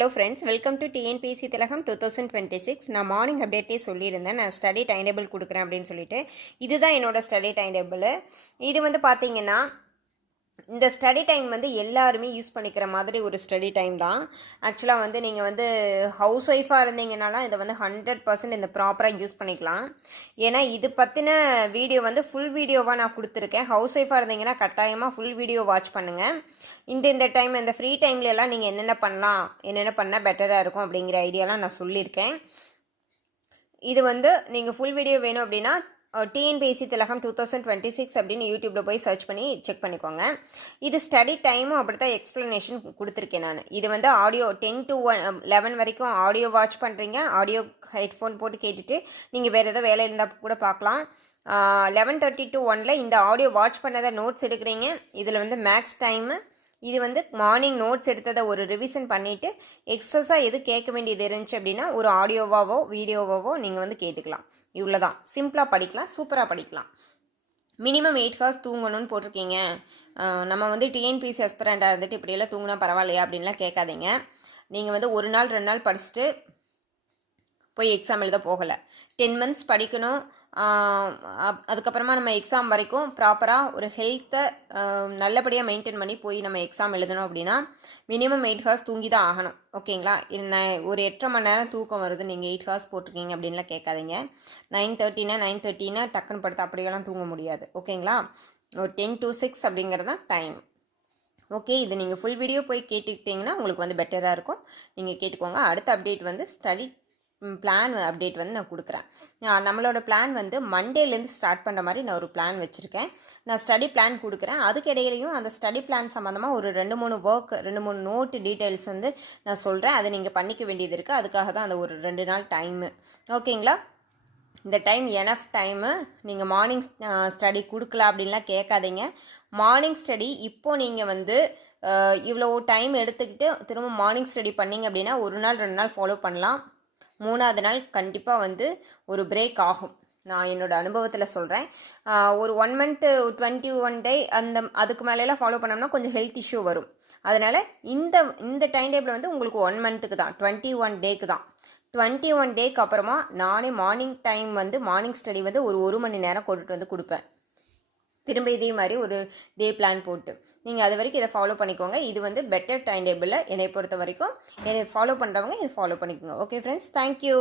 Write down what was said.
Hello friends, welcome to TNPSC திலகம் 2026. நான் morning அப்டேட்டே சொல்லியிருந்தேன், நான் ஸ்டடி டைம் டேபிள் கொடுக்குறேன் அப்படின்னு சொல்லிட்டு. இதுதான் என்னோடய ஸ்டடி டைம் டேபிள். இது வந்து பார்த்தீங்கன்னா, இந்த ஸ்டடி டைம் வந்து எல்லாருமே யூஸ் பண்ணிக்கிற மாதிரி ஒரு ஸ்டடி டைம் தான். ஆக்சுவலாக வந்து நீங்கள் வந்து ஹவுஸ் ஒய்ஃபாக இருந்தீங்கனாலாம் இதை வந்து 100% இந்த ப்ராப்பராக யூஸ் பண்ணிக்கலாம். ஏன்னா இது பற்றின வீடியோ வந்து ஃபுல் வீடியோவாக நான் கொடுத்துருக்கேன். ஹவுஸ் ஒய்ஃபாக இருந்தீங்கன்னா கட்டாயமாக ஃபுல் வீடியோ வாட்ச் பண்ணுங்கள். இந்த டைம் இந்த ஃப்ரீ டைம்லலாம் நீங்கள் என்னென்ன பண்ணலாம், என்னென்ன பண்ணால் பெட்டராக இருக்கும் அப்படிங்கிற ஐடியாலாம் நான் சொல்லியிருக்கேன். இது வந்து நீங்கள் ஃபுல் வீடியோ வேணும் அப்படின்னா டிஎன்பிஎஸ்சி திலகம் 2026 அப்படின்னு யூடியூப்பில் போய் சர்ச் பண்ணி செக் பண்ணிக்கோங்க. இது ஸ்டடி டைமும் அப்படி தான் எக்ஸ்ப்ளனேஷன் கொடுத்துருக்கேன் நான். இது வந்து ஆடியோ 10 to 11 வரைக்கும் ஆடியோ வாட்ச் பண்ணுறீங்க. ஆடியோ ஹெட்ஃபோன் போட்டு கேட்டுட்டு நீங்கள் வேறு ஏதோ வேலை இருந்தால் கூட பார்க்கலாம். 11:30 to 1 இந்த ஆடியோ வாட்ச் பண்ணதை நோட்ஸ் எடுக்கிறீங்க. இதில் வந்து மேக்ஸ் டைமு. இது வந்து மார்னிங் நோட்ஸ் எடுத்ததை ஒரு ரிவிஷன் பண்ணிவிட்டு எக்ஸஸாக எது கேட்க வேண்டியது இருந்துச்சு அப்படின்னா ஒரு ஆடியோவாவோ வீடியோவாவோ நீங்கள் வந்து கேட்டுக்கலாம். இவ்வளோ தான், சிம்பிளாக படிக்கலாம், சூப்பராக படிக்கலாம். மினிமம் 8 hours தூங்கணும்னு போட்டிருக்கீங்க. நம்ம வந்து டிஎன்பிஎஸ்சி அஸ்பிரண்டாக இருந்துட்டு இப்படியெல்லாம் தூங்கினா பரவாயில்லையா அப்படின்லாம் கேட்காதீங்க. நீங்கள் வந்து ஒரு நாள் 2 நாள் படிச்சுட்டு போய் எக்ஸாம் எழுத போகலை. 10 months படிக்கணும். அதுக்கப்புறமா நம்ம எக்ஸாம் வரைக்கும் ப்ராப்பராக ஒரு ஹெல்த்தை நல்லபடியாக மெயின்டைன் பண்ணி போய் நம்ம எக்ஸாம் எழுதணும் அப்படின்னா மினிமம் 8 hours தூங்கி தான் ஆகணும். ஓகேங்களா? நான் ஒரு 8.5 மணி நேரம் தூக்கம் வருது, நீங்கள் 8 hours போட்டிருக்கீங்க அப்படின்லாம் கேட்காதீங்க. 9:30 டக்குன்னு படுத்து அப்படியெல்லாம் தூங்க முடியாது. ஓகேங்களா? ஒரு 10 to 6 அப்படிங்கிறது தான் டைம். ஓகே, இது நீங்கள் ஃபுல் வீடியோ போய் கேட்டுக்கிட்டிங்கன்னா உங்களுக்கு வந்து பெட்டராக இருக்கும். நீங்கள் கேட்டுக்கோங்க. அடுத்த அப்டேட் வந்து ஸ்டடி பிளான் அப்டேட் வந்து நான் கொடுக்குறேன். நம்மளோட பிளான் வந்து மண்டேலேருந்து ஸ்டார்ட் பண்ணுற மாதிரி நான் ஒரு பிளான் வச்சுருக்கேன். நான் ஸ்டடி பிளான் கொடுக்குறேன். அதுக்கிடையிலையும் அந்த ஸ்டடி பிளான் சம்மந்தமாக ஒரு 2-3 நோட்டு டீட்டெயில்ஸ் வந்து நான் சொல்கிறேன். அதை நீங்கள் பண்ணிக்க வேண்டியது இருக்குது. அதுக்காக தான் அந்த ஒரு 2 நாள் டைமு. ஓகேங்களா? இந்த டைம் எனஃப் டைமு. நீங்கள் மார்னிங் ஸ்டடி கொடுக்கல அப்படின்லாம் கேட்காதீங்க. மார்னிங் ஸ்டடி இப்போது நீங்கள் வந்து இவ்வளோ டைம் எடுத்துக்கிட்டு திரும்ப மார்னிங் ஸ்டடி பண்ணிங்க அப்படின்னா ஒரு நாள் 2 நாள் ஃபாலோ பண்ணலாம். 3ஆவது நாள் கண்டிப்பாக வந்து ஒரு பிரேக் ஆகும். நான் என்னோடய அனுபவத்தில் சொல்கிறேன். ஒரு 1 month 21 day அதுக்கு மேலெல்லாம் ஃபாலோ பண்ணோம்னா கொஞ்சம் ஹெல்த் இஷ்யூ வரும். அதனால் இந்த டைம் டேபிள் வந்து உங்களுக்கு 1 monthக்கு தான், 21 டேக்கு தான். 21 டேக்கு அப்புறமா நானே மார்னிங் டைம் வந்து மார்னிங் ஸ்டடி வந்து ஒரு மணி நேரம் கொண்டுட்டு வந்து கொடுப்பேன். திரும்ப இதே மாதிரி ஒரு டே பிளான் போட்டு நீங்கள் அது வரைக்கும் இதை ஃபாலோ பண்ணிக்கோங்க. இது வந்து பெட்டர் டைம் டேபிளில் என்னை பொறுத்த வரைக்கும். என்னை ஃபாலோ பண்ணுறவங்க இதை ஃபாலோ பண்ணிக்கோங்க. Okay friends, thank you.